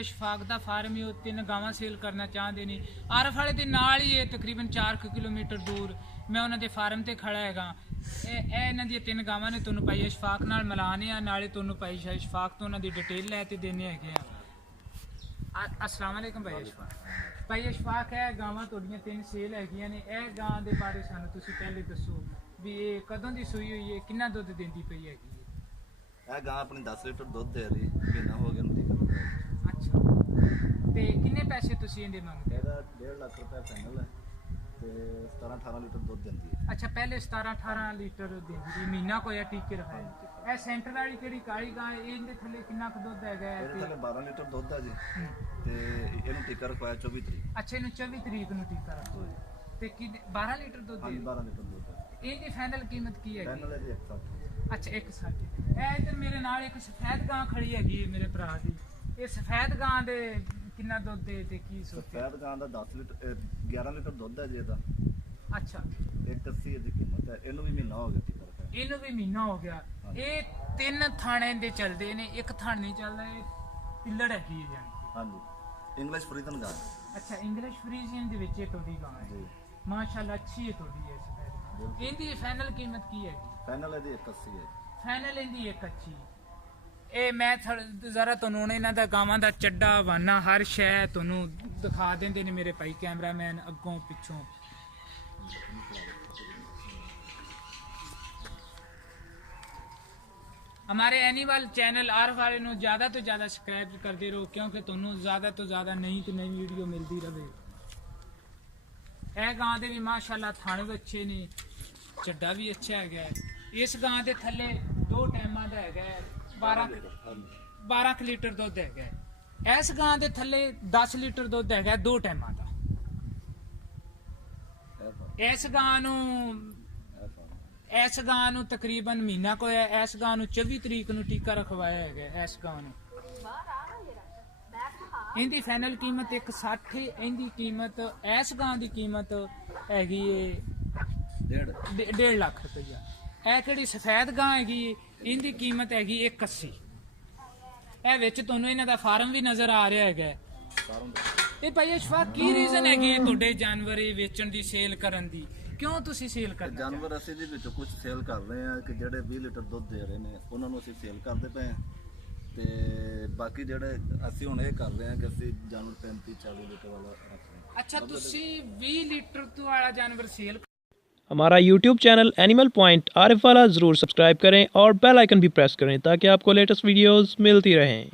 ਅਸ਼ਫਾਕ ਦਾ farm ਹੀ ਉਹ 3 ਗਾਵਾਂ sale ਕਰਨਾ ਚਾਹੁੰਦੇ ਨੇ। ਆਰਫ ਵਾਲੇ ਦੇ ਨਾਲ ਹੀ ਇਹ ਤਕਰੀਬਨ 4 ਕਿਲੋਮੀਟਰ ਦੂਰ ਮੈਂ ਉਹਨਾਂ ਦੇ ਫਾਰਮ ਤੇ ਖੜਾ ਹੈਗਾ। ਇਹ ਇਹਨਾਂ ਦੀਆਂ 3 ਗਾਵਾਂ ਨੇ। ਤੁਹਾਨੂੰ ਭਾਈ ਅਸ਼ਫਾਕ ਨਾਲ ਮਿਲਾਨੇ ਆ, ਨਾਲੇ ਤੁਹਾਨੂੰ ਭਾਈ ਅਸ਼ਫਾਕ ਤੋਂ ਉਹਨਾਂ ਦੀ ਡਿਟੇਲ ਲੈ ਕੇ ਦੇਣੇ ਹੈਗੇ ਆ। अस्सलाम वालेकुम भाई अशफाक। भाई अशफाक है गावां तुहाडियां 3 सेल हैगियां ने। ਇਹ ਗਾਂ ਦੇ ਬਾਰੇ ਸਾਨੂੰ ਤੁਸੀਂ ਪਹਿਲੇ ਦੱਸੋ ਵੀ ਇਹ ਕਦੋਂ ਦੀ ਸੂਈ ਹੋਈ ਹੈ, ਕਿੰਨਾ ਦੁੱਧ ਦਿੰਦੀ ਪਈ ਹੈਗੀ ਹੈ? ਇਹ ਗਾਂ ਆਪਣੀ 10 ਲੀਟਰ ਦੁੱਧ ਦੇ ਰਹੀ, ਮਹੀਨਾ ਹੋ ਗਿਆ ਨੂੰ ਟੀਕਾ। ਅੱਛਾ, ਤੇ ਕਿੰਨੇ ਪੈਸੇ ਤੁਸੀਂ ਇਹਦੇ ਮੰਗਦੇ? ਇਹਦਾ 1.5 ਲੱਖ ਰੁਪਏ ਫਾਈਨਲ ਹੈ ਤੇ 17-18 ਲੀਟਰ ਦੁੱਧ ਦਿੰਦੀ ਹੈ। ਅੱਛਾ, ਪਹਿਲੇ 17-18 ਲੀਟਰ ਦਿੰਦੀ ਸੀ, ਮਹੀਨਾ ਕੋਈ ਟੀਕੇ ਰਖਾਇਆ। ਇਹ ਸੈਂਟਰ ਵਾਲੀ ਕਿਹੜੀ ਕਾਲੀ ਗਾਂ ਹੈ, ਇਹਦੇ ਥੱਲੇ ਕਿੰਨਾ ਕੁ ਦੁੱਧ ਹੈਗਾ? ਇਹਦੇ ਥੱਲੇ 12 ਲੀਟਰ ਦੁੱਧ ਹੈ ਜੀ ਤੇ ਇਹਨੂੰ ਟੀਕਾ ਰਖਵਾਇਆ 24 ਤਰੀਕ। ਅੱਛਾ, ਇਹਨੂੰ 24 ਤਰੀਕ ਨੂੰ ਟੀਕਾ ਰਖਵਾਇਆ ਤੇ ਕਿ 12 ਲੀਟਰ ਦੁੱਧ ਹਾਂਜੀ ਦੇ? 12 ਲੀਟਰ ਦੁੱਧ ਹੈ। ਇਹਦੀ ਫਾਈਨਲ ਕੀਮਤ ਕੀ ਹੈਗੀ? ਫਾਈਨਲ ਹੈ ਜੀ 160। ਅੱਛਾ, 160। ਇਹ ਇੱਧਰ ਮੇਰੇ ਨਾਲ ਇੱਕ ਸਫੈਦ ਗਾਂ ਖੜੀ ਹੈਗੀ ਹੈ ਮੇਰੇ ਭਰਾ ਦੀ। ਇਹ ਸਫੈਦ ਗਾਂ ਦੇ ਕਿੰਨਾ ਦੁੱਧ ਦੇ ਤੇ ਕੀ ਸੋਚਿਆ? ਸਫੈਦ ਗਾਂ ਦਾ 10 ਲੀਟਰ 11 ਲੀਟਰ ਦੁੱਧ ਹੈ ਜੀ ਇਹਦਾ। ਅੱਛਾ, 180 ਦੀ ਕੀਮਤ ਹੈ। ਇਹਨੂੰ ਵੀ ਮਹੀਨਾ ਹੋ ਗਿਆ ਟੀਕਾ ਰਖਵਾਇਆ। ਇਹਨੂੰ ਵੀ ਮਹੀਨਾ ਹੋ ਗਿਆ। ਇਹ 3 ਥਾਣੇ ਦੇ ਚੱਲਦੇ ਨੇ, ਇੱਕ ਥਾਣ ਨਹੀਂ ਚੱਲਦਾ। ਇਹ ਪਿੱਲੜ ਹੈਗੀ ਹੈ ਜਾਨੀ। ਹਾਂਜੀ, ਇੰਗਲਿਸ਼ ਫਰੀਦਨ ਗਾਂ। ਅੱਛਾ, ਇੰਗਲਿਸ਼ ਫਰੀਜ਼ੀਅਨ ਦੇ ਵਿੱਚ ਇਹ ਤੁਹਾਡੀ ਗਾਂ ਹੈ ਜੀ। ਮਾਸ਼ਾਅੱਲਾ, ਅੱਛੀ ਹੈ ਤੁਹਾਡੀ ਇਹ ਸਫੈਦ। ਇਹਦੀ ਫਾਈਨਲ ਕੀਮਤ ਕੀ ਹੈਗੀ? ਫਾਈਨਲ ਇਹਦੀ 180 ਹੈ। ਫਾਈਨਲ ਇਹਦੀ ਇੱਕ ਅੱਛੀ। ਇਹ ਮੈਂ ਜ਼ਰਾ ਤੁਹਾਨੂੰ ਇਹਨਾਂ ਦਾ ਗਾਵਾਂ ਦਾ ਚੱਡਾ ਵਾਨਾ ਹਰ ਸ਼ੈ ਤੁਹਾਨੂੰ ਦਿਖਾ ਦਿੰਦੇ ਨੇ ਮੇਰੇ ਭਾਈ ਕੈਮਰਾਮੈਨ ਅੱਗੋਂ ਪਿੱਛੋਂ। हमारे एनिमल चैनल आरफ वाले ਨੂੰ ज़्यादा तो ज़्यादा सब्सक्राइब करते रहो क्योंकि ਤੁਹਾਨੂੰ ज़्यादा तो ज़्यादा नई तो नई वीडियो मिलती रहे। ਇਹ ਗਾਂ ਦੇ ਵੀ ਮਾਸ਼ਾਅੱਲਾ ਥਣ ਵੀ ਅੱਛੇ ਨੇ, ਚੱਡਾ ਵੀ ਅੱਛਾ ਹੈਗਾ। ਇਸ ਗਾਂ ਦੇ ਥੱਲੇ 2 ਟਾਈਮਾਂ ਦਾ ਹੈਗਾ 12 ਲੀਟਰ ਦੁੱਧ ਹੈਗਾ। ਇਸ ਗਾਂ ਦੇ ਥੱਲੇ 10 ਲੀਟਰ ਦੁੱਧ ਹੈਗਾ 2 ਟਾਈਮਾਂ ਦਾ। ਇਸ ਗਾਂ ਨੂੰ ਤਕਰੀਬਨ ਮਹੀਨਾ ਕੋ ਹੈ। ਇਸ ਗਾਂ ਨੂੰ 24 ਤਰੀਕ ਨੂੰ ਟੀਕਾ ਰਖਵਾਇਆ ਹੈਗਾ। ਇਸ ਗਾਂ ਨੂੰ ਇਹਦੀ ਫਾਈਨਲ ਕੀਮਤ 160। ਇਹਦੀ ਕੀਮਤ ਇਸ ਗਾਂ ਦੀ ਕੀਮਤ ਹੈਗੀ ਏ 1.5 ਲੱਖ ਰੁਪਈਆ। ਇਹ ਕਿਹੜੀ ਸਫੈਦ ਗਾਂ ਹੈਗੀ ਇਹਦੀ ਕੀਮਤ ਹੈਗੀ 180। ਇਹ ਵਿੱਚ ਤੁਹਾਨੂੰ ਇਹਨਾਂ ਦਾ ਫਾਰਮ ਵੀ ਨਜ਼ਰ ਆ ਰਿਹਾ ਹੈਗਾ। ਇਹ ਭਾਈ ਅਸ਼ਫਾਕ ਕੀ ਰੀਜ਼ਨ ਹੈਗੀ ਤੁਹਾਡੇ ਜਾਨਵਰ ਵੇਚਣ ਦੀ, ਸੇਲ ਕਰਨ ਦੀ? ਕਿਉਂ ਤੁਸੀਂ ਸੇਲ ਕਰਦੇ? ਜਾਨਵਰ ਅਸੀਂ ਦੇ ਵਿੱਚੋਂ ਕੁਝ ਸੇਲ ਕਰ ਰਹੇ ਹਾਂ ਕਿ ਜਿਹੜੇ 20 ਲੀਟਰ ਦੁੱਧ ਦੇ ਰਹੇ ਨੇ ਉਹਨਾਂ ਨੂੰ ਅਸੀਂ ਸੇਲ ਕਰਦੇ ਪਏ ਹਾਂ ਤੇ ਬਾਕੀ ਜਿਹੜੇ ਅਸੀਂ ਹੁਣ ਇਹ ਕਰ ਰਹੇ ਹਾਂ ਕਿ ਅਸੀਂ ਜਾਨਵਰ 35-40 ਲੀਟਰ ਵਾਲਾ ਰੱਖ ਰਹੇ ਹਾਂ। अच्छा, ਤੁਸੀਂ 20 ਲੀਟਰ ਤੋਂ वाला जानवर सेल। हमारा YouTube channel animal point Arif वाला ज़रूर सब्सक्राइब करें और बेल आइकन भी प्रेस करें ताकि आपको लेटेस्ट वीडियोस मिलती रहें।